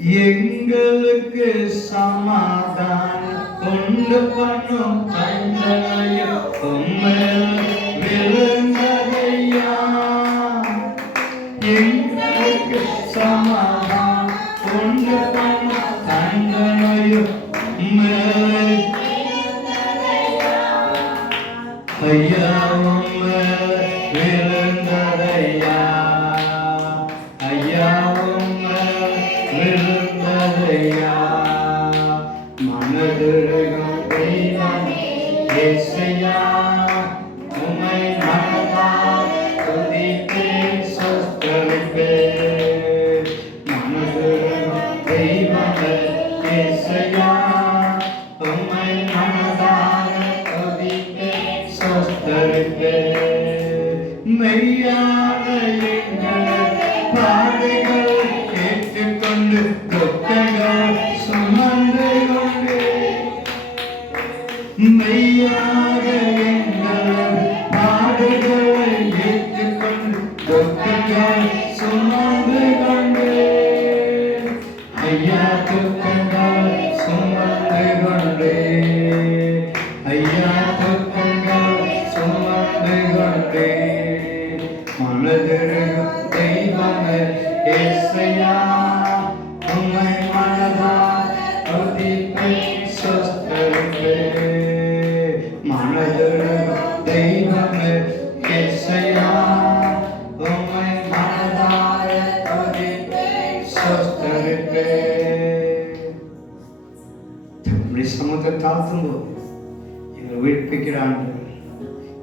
எங்களுக்கு சமாதானம் கொண்டு பண்ணும் தண்டனையும் உம்மேல் விழுந்ததையா. எங்களுக்கு சமாதானம் கொண்டு பண்ணும் தண்டனையும் உம்மேல் ஐயா உம்மேல் விழுந்ததையா. ஐயா உம்மேல் விழுந்ததையா. மனதுருகும் தெய்வம் இயேசுயா, உம்மை மனதால் துதிப்பேன் ஸ்தோத்திரிப்பேன். மனதுருகும் தெய்வம் இயேசுயா, உம்மை மனதால் துதிப்பேன் ஸ்தோத்திரிப்பேன். மெய்யான எங்கள் பாடுகள் கேட்டுக்கொண்டு துக்கங்கள் சுமந்து கொண்டு. மெய்யாக எங்கள் பாடுகளை ஏற்றுக்கொண்டு துக்கங்கள் சுமந்து கொண்டு. ஐயா துக்கங்கள் சுமந்து கொண்டு. ஐயா துக்கங்கள் சுமந்து கொண்டு. மனதிருக்கும் தெய்வமே இயேசுயா, உம்மை மனதால் துதிப்பேன் ஸ்தோத்திரிப்பேன். மனதிருக்கும் தெய்வமே இயேசுயா, உம்மை மனதால் துதிப்பேன் ஸ்தோத்திரிப்பேன். நம்முடைய சமூகத்தை தாழ்த்தும் போது எங்களை உயிர்ப்பிக்கிற ஆண்டவர்,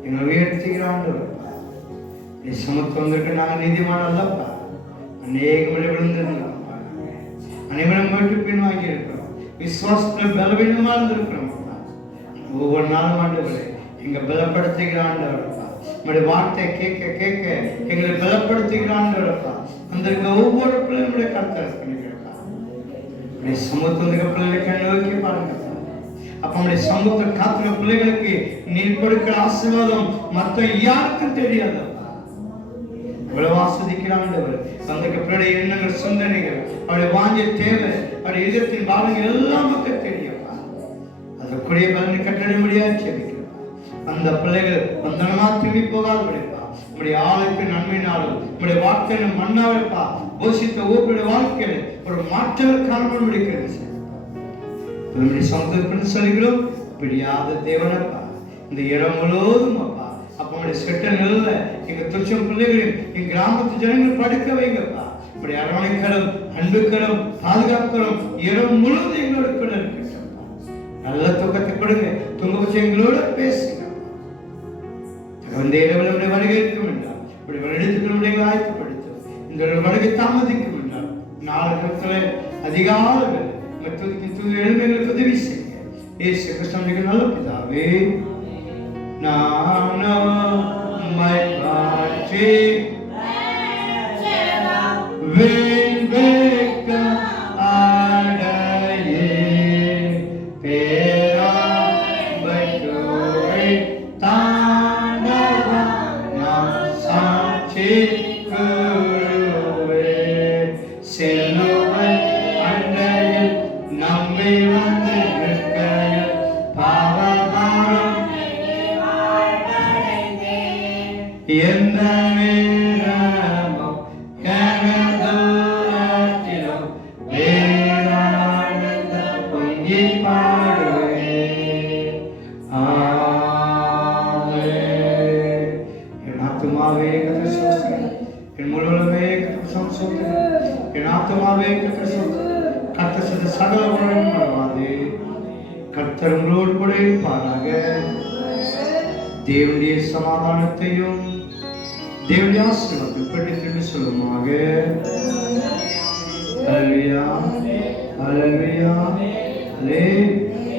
எங்களை உயர்த்துகிற ஆண்டவர். சமத்து வந்திருக்கு. நாங்கள் நீதிமான் அல்லப்பா, அநேக மொழி விழுந்திருக்கிறோம்ப்பா. அனைவரும் போயிட்டு பின் வாங்கி இருக்கிறோம். விசுவாசத்தில் பலவீனமா இருந்திருக்கிறோம்ப்பா. ஒவ்வொரு நாளும் ஆண்டவரே எங்க பலப்படுத்துகிற ஆண்டவரப்பா. நம்முடைய வார்த்தை கேட்க கேட்க எங்களை பலப்படுத்துகிற ஆண்டவரப்பா. வந்திருக்க ஒவ்வொரு பிள்ளைகளுடைய கருத்தை பண்ணிக்கிறப்பா. நம்முடைய சமூகத்தில் வந்திருக்க பிள்ளைகளுக்கு நோக்கி பாருங்கப்பா. அப்ப நம்முடைய சமூகத்தை காத்துற பிள்ளைகளுக்கு நீர் கொடுக்கிற ஆசீர்வாதம் மற்ற யாருக்கும் தெரியாதப்பா. இவ்வளவு ஆஸ்வதிக்கிறாண்டவர் தந்தைக்கு பிறகு எண்ணங்கள், சிந்தனைகள், அவருடைய வாஞ்ச தேவை, அவருடைய இதயத்தின் பாவங்கள் எல்லாம் மக்கள் தெரியப்பா. அதற்குரிய பலனை கட்டளை முடியாது செபிக்கிறப்பா. அந்த பிள்ளைகள் வந்தனமா திரும்பி போகாதபடிப்பா. நம்முடைய ஆளுக்கு நன்மையினாலும் நம்முடைய வார்த்தையில மண்ணாவிப்பா போஷித்த ஒவ்வொரு வாழ்க்கையில ஒரு மாற்றங்கள் காரணம் முடிக்கிறது. நம்முடைய சொந்த சொல்கிறோம் பிடியாத தேவனப்பா. இந்த இடம் முழுவதும் அப்பா அப்ப நம்முடைய செட்ட நிலையில எங்க துச்சம் பிள்ளைகளையும் எங்க கிராமத்து ஜனங்கள் படுக்க வைங்கப்பா. இப்படி அரவணைக்கரம், அன்புக்கரம், பாதுகாக்கிறோம். இரவு முழுவதும் எங்களோட கூட இருக்கட்டும். நல்ல தூக்கத்தை கொடுங்க. தூங்க வச்சு எங்களோட பேசுங்க. இந்த இரவில் நம்முடைய வருகை இருக்கும் என்றால் இப்படி வருடத்துக்கு நம்முடைய ஆயத்தப்படுத்தும். இந்த வருகை தாமதிக்கும் என்றால் நாலு நேரத்துல அதிகாலங்கள் எங்களுக்கு உதவி செய்ய இயேசு கிறிஸ்துவின் நல்ல பிதாவே. நானோ உம்மை பற்றி வெட்கம் அடையேன். பேராண்மை கூறி தாண்டவம் நான் சாட்சி கூறுவேன். சிலுவை அண்டையில் நம்பி வந்து நிற்கையில் பாவபாரம் எந்த நேரமும் கனதூரத்திலும் வேறானந்த பொங்கி பாடுவேன். ஆமென். என் ஆத்துமாவே கர்த்தரை ஸ்தோத்திரி, என் முழுவதுமே கர்த்தரை ஸ்தோத்திரி, என் ஆத்துமாவே கர்த்தரை ஸ்தோத்திரி. கர்த்தர் செய்த சகல உபகாரங்களும் மறவாதே. கர்த்தர் உங்களோடு கூட இருப்பாராக. தேவனுடைய சமாதானத்தையும் தேவனுடைய ஆசீர்வாதத்தை பற்றி திரும்பி சொல்லுமாக. ஹல்லேலூயா, ஹல்லேலூயா, ஹல்லேலூயா.